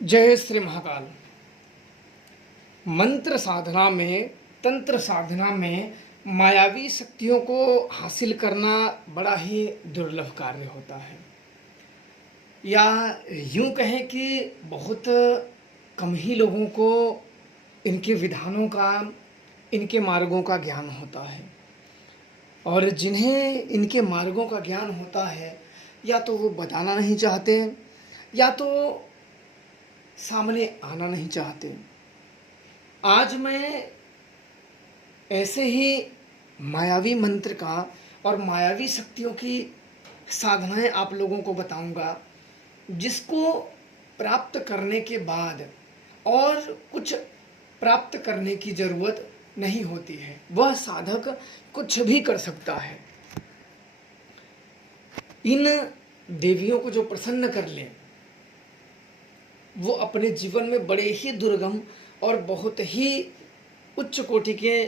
जय श्री महाकाल। मंत्र साधना में, तंत्र साधना में मायावी शक्तियों को हासिल करना बड़ा ही दुर्लभ कार्य होता है, या यूं कहें कि बहुत कम ही लोगों को इनके विधानों का, इनके मार्गों का ज्ञान होता है। और जिन्हें इनके मार्गों का ज्ञान होता है, या तो वो बताना नहीं चाहते, या तो सामने आना नहीं चाहते। आज मैं ऐसे ही मायावी मंत्र का और मायावी शक्तियों की साधनाएं आप लोगों को बताऊंगा, जिसको प्राप्त करने के बाद और कुछ प्राप्त करने की ज़रूरत नहीं होती है। वह साधक कुछ भी कर सकता है। इन देवियों को जो प्रसन्न कर ले, वो अपने जीवन में बड़े ही दुर्गम और बहुत ही उच्च कोटि के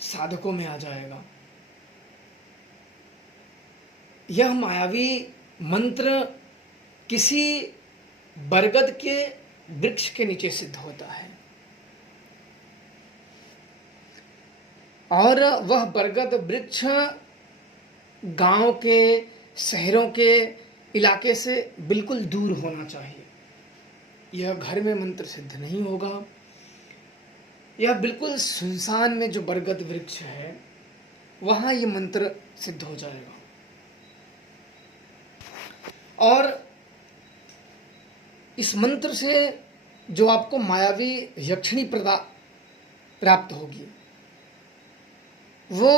साधकों में आ जाएगा। यह मायावी मंत्र किसी बरगद के वृक्ष के नीचे सिद्ध होता है, और वह बरगद वृक्ष गांव के, शहरों के इलाके से बिल्कुल दूर होना चाहिए। यह घर में मंत्र सिद्ध नहीं होगा। यह बिल्कुल सुनसान में जो बरगद वृक्ष है, वहां ये मंत्र सिद्ध हो जाएगा। और इस मंत्र से जो आपको मायावी यक्षिणी प्राप्त होगी, वो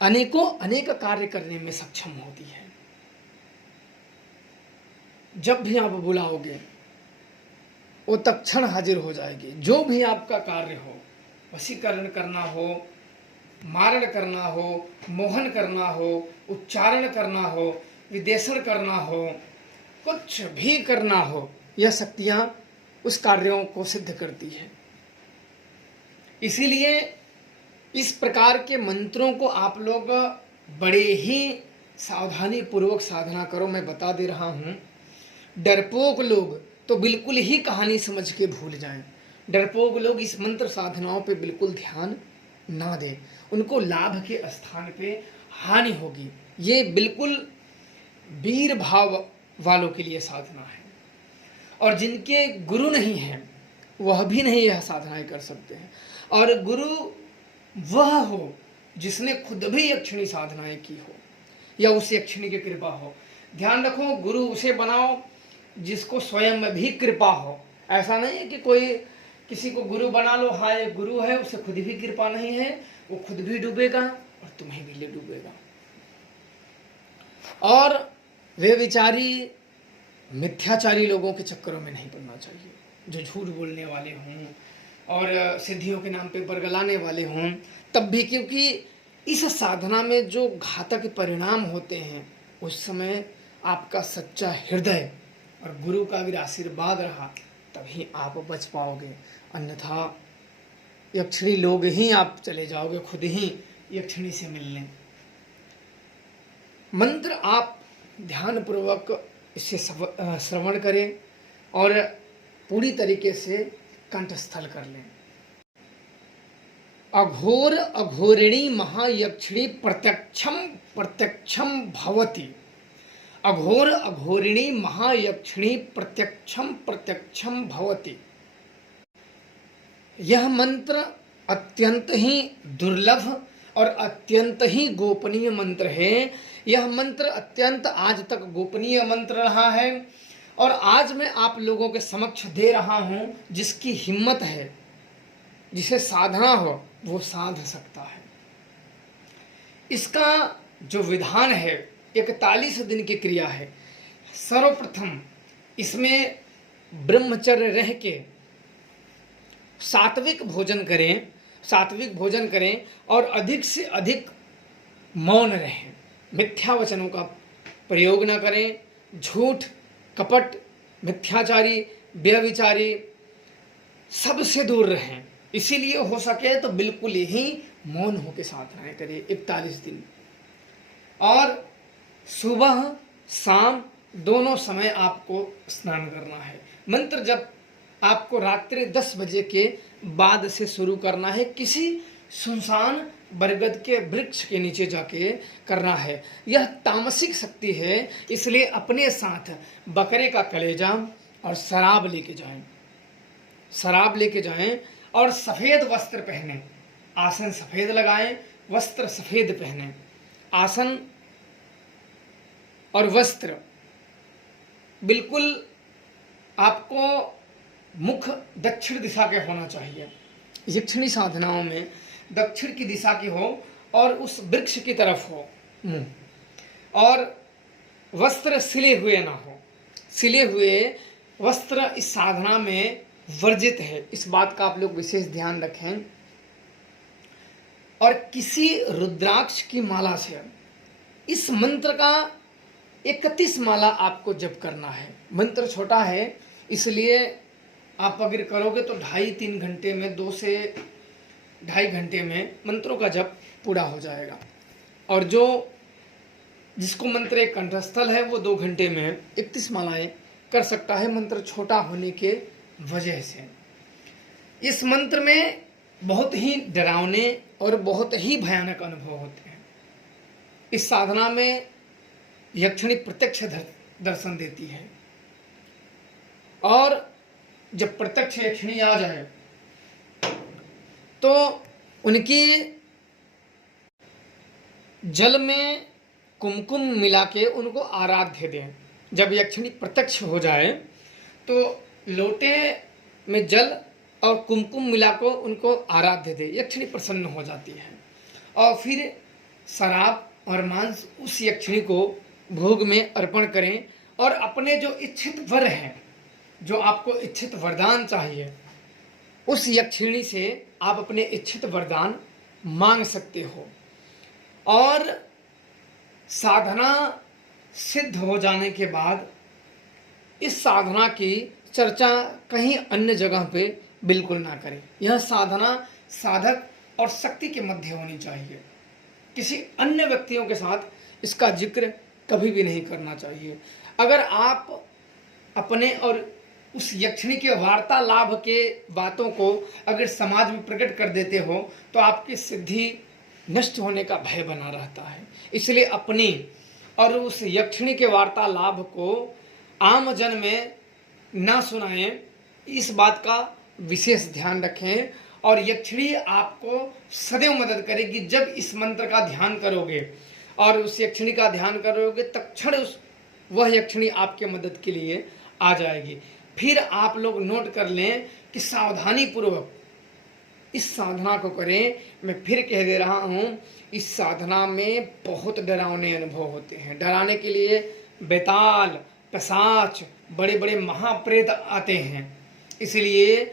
अनेक कार्य करने में सक्षम होती है। जब भी आप बुलाओगे, वो तत्क्षण हाजिर हो जाएगी। जो भी आपका कार्य हो, वशीकरण करना हो, मारण करना हो, मोहन करना हो, उच्चारण करना हो, विदेशन करना हो, कुछ भी करना हो, यह शक्तियां उस कार्यों को सिद्ध करती है। इसीलिए इस प्रकार के मंत्रों को आप लोग बड़े ही सावधानी पूर्वक साधना करो। मैं बता दे रहा हूं, डरपोक लोग तो बिल्कुल ही कहानी समझ के भूल जाएं। डरपोक लोग इस मंत्र साधनाओं पे बिल्कुल ध्यान ना दें, उनको लाभ के स्थान पे हानि होगी। ये बिल्कुल वीर भाव वालों के लिए साधना है, और जिनके गुरु नहीं हैं, वह भी नहीं यह साधनाएं कर सकते हैं। और गुरु वह हो जिसने खुद भी यक्षिणी साधनाएं की हो, या उस यक्षिणी की कृपा हो। ध्यान रखो, गुरु उसे बनाओ जिसको स्वयं में भी कृपा हो। ऐसा नहीं है कि कोई किसी को गुरु बना लो, हाँ ये गुरु है, उसे खुद भी कृपा नहीं है, वो खुद भी डूबेगा और तुम्हें भी ले डूबेगा। और वे विचारी मिथ्याचारी लोगों के चक्करों में नहीं पड़ना चाहिए, जो झूठ बोलने वाले हों और सिद्धियों के नाम पे बरगलाने वाले हों तब भी, क्योंकि इस साधना में जो घातक परिणाम होते हैं, उस समय आपका सच्चा हृदय और गुरु का भी आशीर्वाद रहा, तभी आप बच पाओगे। अन्यथा यक्षिणी लोग ही आप चले जाओगे खुद ही यक्षिणी से मिलने। मंत्र आप ध्यानपूर्वक इसे श्रवण करें और पूरी तरीके से कंठस्थल कर लें। अघोर अघोरिणी महायक्षिणी प्रत्यक्षम प्रत्यक्षम भवति। अघोर अघोरिणी महायक्षिणी प्रत्यक्षम प्रत्यक्षम भवति। यह मंत्र अत्यंत ही दुर्लभ और अत्यंत ही गोपनीय मंत्र है। यह मंत्र अत्यंत आज तक गोपनीय मंत्र रहा है, और आज मैं आप लोगों के समक्ष दे रहा हूं। जिसकी हिम्मत है, जिसे साधना हो, वो साध सकता है। इसका जो विधान है, 41 दिन की क्रिया है। सर्वप्रथम इसमें ब्रह्मचर्य रह के सात्विक भोजन करें और अधिक से अधिक मौन रहें। मिथ्या वचनों का प्रयोग न करें। झूठ, कपट, मिथ्याचारी, व्यभिचारी सबसे दूर रहें। इसीलिए हो सके तो बिल्कुल ही मौन होकर साधनाएं करें 41 दिन। और सुबह शाम दोनों समय आपको स्नान करना है। मंत्र जब आपको रात्रि 10 बजे के बाद से शुरू करना है। किसी सुनसान बरगद के वृक्ष के नीचे जाके करना है। यह तामसिक शक्ति है, इसलिए अपने साथ बकरे का कलेजा और शराब लेके जाएं। शराब लेके जाएं और सफ़ेद वस्त्र पहने, आसन सफ़ेद लगाएं, वस्त्र सफ़ेद पहने। आसन और वस्त्र बिल्कुल आपको मुख दक्षिण दिशा के होना चाहिए। यक्षिणी साधनाओं में दक्षिण की दिशा की हो और उस वृक्ष की तरफ हो मुंह, और वस्त्र सिले हुए ना हो। सिले हुए वस्त्र इस साधना में वर्जित है, इस बात का आप लोग विशेष ध्यान रखें। और किसी रुद्राक्ष की माला से इस मंत्र का 31 माला आपको जप करना है। मंत्र छोटा है, इसलिए आप अगर करोगे तो 2.5-3 घंटे में, 2 से 2.5 घंटे में मंत्रों का जप पूरा हो जाएगा। और जिसको मंत्र एक कंठस्थल है वो 2 घंटे में 31 मालाएं कर सकता है, मंत्र छोटा होने के वजह से। इस मंत्र में बहुत ही डरावने और बहुत ही भयानक अनुभव होते हैं। इस साधना में यक्षिणी प्रत्यक्ष दर्शन देती है, और जब प्रत्यक्ष यक्षिणी आ जाए तो उनकी जल में कुमकुम मिला के उनको आराध्य दें। जब यक्षिणी प्रत्यक्ष हो जाए तो लोटे में जल और कुमकुम मिला को उनको आराध्य दे, यक्षिणी प्रसन्न हो जाती है। और फिर शराब और मांस उस यक्षिणी को भोग में अर्पण करें, और अपने जो इच्छित वर हैं, जो आपको इच्छित वरदान चाहिए, उस यक्षिणी से आप अपने इच्छित वरदान मांग सकते हो। और साधना सिद्ध हो जाने के बाद इस साधना की चर्चा कहीं अन्य जगह पे बिल्कुल ना करें। यह साधना साधक और शक्ति के मध्य होनी चाहिए। किसी अन्य व्यक्तियों के साथ इसका जिक्र कभी भी नहीं करना चाहिए। अगर आप अपने और उस यक्षिणी के वार्तालाप के बातों को अगर समाज में प्रकट कर देते हो तो आपकी सिद्धि नष्ट होने का भय बना रहता है। इसलिए अपनी और उस यक्षिणी के वार्तालाप को आम जन में ना सुनाएं, इस बात का विशेष ध्यान रखें। और यक्षिणी आपको सदैव मदद करेगी। जब इस मंत्र का ध्यान करोगे और उस यक्षिणी का ध्यान करोगे, तत्क्षण वह यक्षिणी आपके मदद के लिए आ जाएगी। फिर आप लोग नोट कर लें कि सावधानी पूर्वक इस साधना को करें। मैं फिर कह दे रहा हूँ, इस साधना में बहुत डरावने अनुभव होते हैं। डराने के लिए बेताल, पिशाच, बड़े बड़े महाप्रेत आते हैं, इसलिए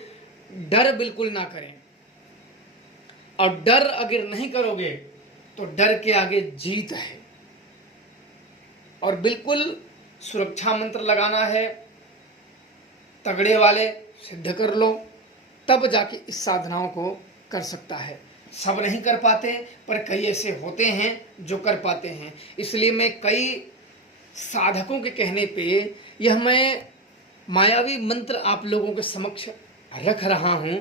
डर बिल्कुल ना करें। और डर अगर नहीं करोगे तो डर के आगे जीत है। और बिल्कुल सुरक्षा मंत्र लगाना है, तगड़े वाले सिद्ध कर लो, तब जाके इस साधनाओं को कर सकता है। सब नहीं कर पाते, पर कई ऐसे होते हैं जो कर पाते हैं। इसलिए मैं कई साधकों के कहने पे यह मैं मायावी मंत्र आप लोगों के समक्ष रख रहा हूँ,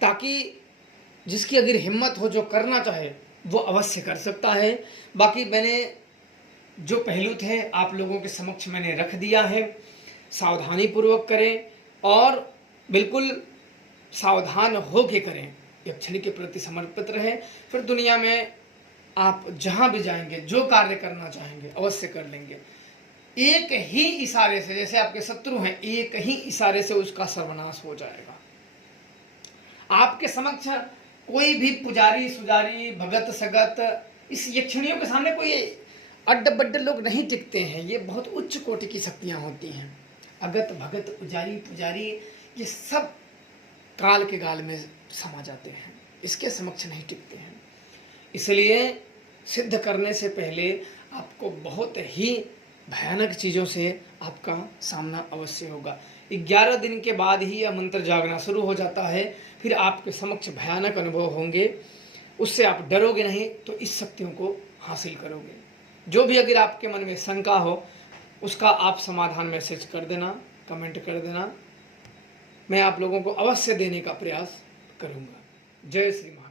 ताकि जिसकी अगर हिम्मत हो, जो करना चाहे, वो अवश्य कर सकता है। बाकी मैंने जो पहलू थे आप लोगों के समक्ष मैंने रख दिया है। सावधानी पूर्वक करें और बिल्कुल सावधान हो के करें, यक्षिणी के प्रति समर्पित रहें। फिर दुनिया में आप जहाँ भी जाएंगे, जो कार्य करना चाहेंगे अवश्य कर लेंगे। एक ही इशारे से, जैसे आपके शत्रु हैं, एक ही इशारे से उसका सर्वनाश हो जाएगा। आपके समक्ष कोई भी पुजारी सुजारी भगत सगत, इस यक्षिणियों के सामने कोई अड्ड बड्ड लोग नहीं टिकते हैं। ये बहुत उच्च कोटि की शक्तियाँ होती हैं। अगत भगत पुजारी पुजारी ये सब काल के गाल में समा जाते हैं, इसके समक्ष नहीं टिकते हैं। इसलिए सिद्ध करने से पहले आपको बहुत ही भयानक चीज़ों से आपका सामना अवश्य होगा। 11 दिन के बाद ही यह मंत्र जागना शुरू हो जाता है। फिर आपके समक्ष भयानक अनुभव होंगे, उससे आप डरोगे नहीं, तो इस शक्तियों को हासिल करोगे। जो भी अगर आपके मन में शंका हो, उसका आप समाधान मैसेज कर देना, कमेंट कर देना। मैं आप लोगों को अवश्य देने का प्रयास करूँगा। जय श्री महाकाल।